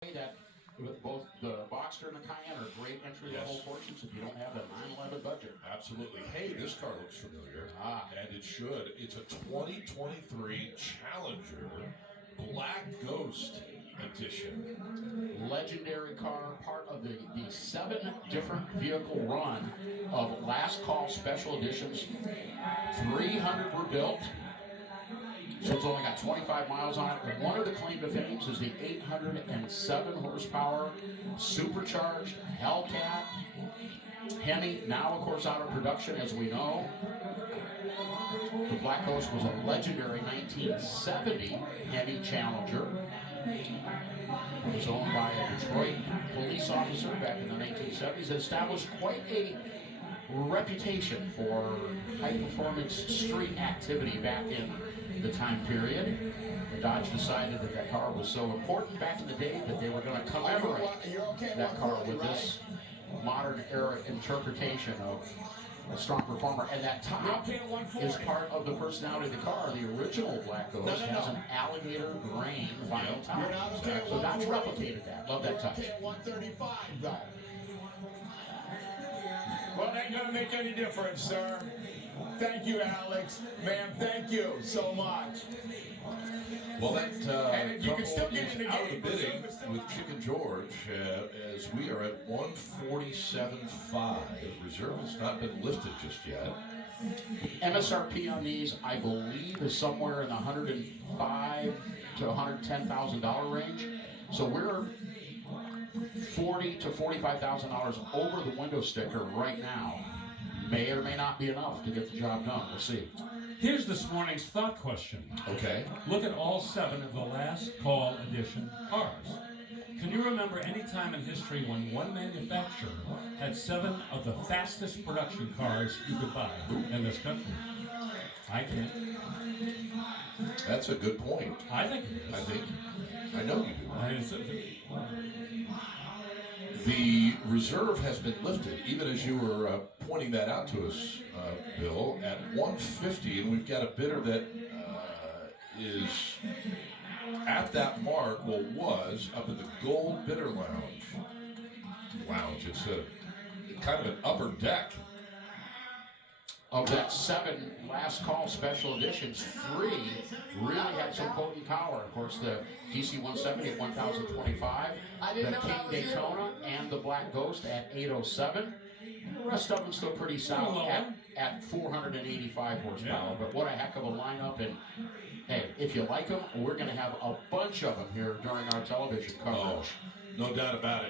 That with both the Boxster and the Cayenne are great entry-level portions if you don't have a 911 budget. Absolutely. Hey, this car looks familiar. And it should. It's a 2023 Challenger Black Ghost edition. Legendary car, part of the 7 different vehicle run of Last Call Special Editions. 300 were built. So it's only got 25 miles on it. And one of the claim to fame is the 807 horsepower supercharged Hellcat Hemi. Now, of course, out of production, as we know. The Black Ghost was a legendary 1970 Hemi Challenger. It was owned by a Detroit police officer back in the 1970s. It established quite a reputation for high-performance street activity back in the time period. Dodge decided that that car was so important back in the day that they were going to commemorate that car with this modern era interpretation of a strong performer. And that top is part of the personality of the car. The original Black Ghost has an alligator grain vinyl top. So Dodge replicated that. Love that touch. 135 though. Well, that ain't gonna make any difference, sir. Thank you, Alex. Ma'am, thank you so much. Well, that and you can still get in the out of the game. bidding with Chicken George as we are at 147.5. Reserve has not been lifted just yet. MSRP on these, I believe, is somewhere in the $105,000 to $110,000 range. So we're $40,000 to $45,000 over the window sticker right now. May or may not be enough to get the job done. We'll see. Here's this morning's thought question. Okay. Look at all 7 of the Last Call Edition cars. Can you remember any time in history when one manufacturer had 7 of the fastest production cars you could buy in this country? I can't. That's a good point. I think it is. I know you do. It's The reserve has been lifted, even as you were pointing that out to us, Bill, at 150, and we've got a bidder that is at that mark, well, was up at the Gold Bidder Lounge. It's a kind of an upper deck. Of that 7 Last Call Special Editions, 3 really had some potent power. Of course, the DC 170 at 1,025, the King Daytona, and the Black Ghost at 807. The rest of them still pretty solid at 485 horsepower. But what a heck of a lineup. And hey, if you like them, we're going to have a bunch of them here during our television coverage. Oh, no doubt about it.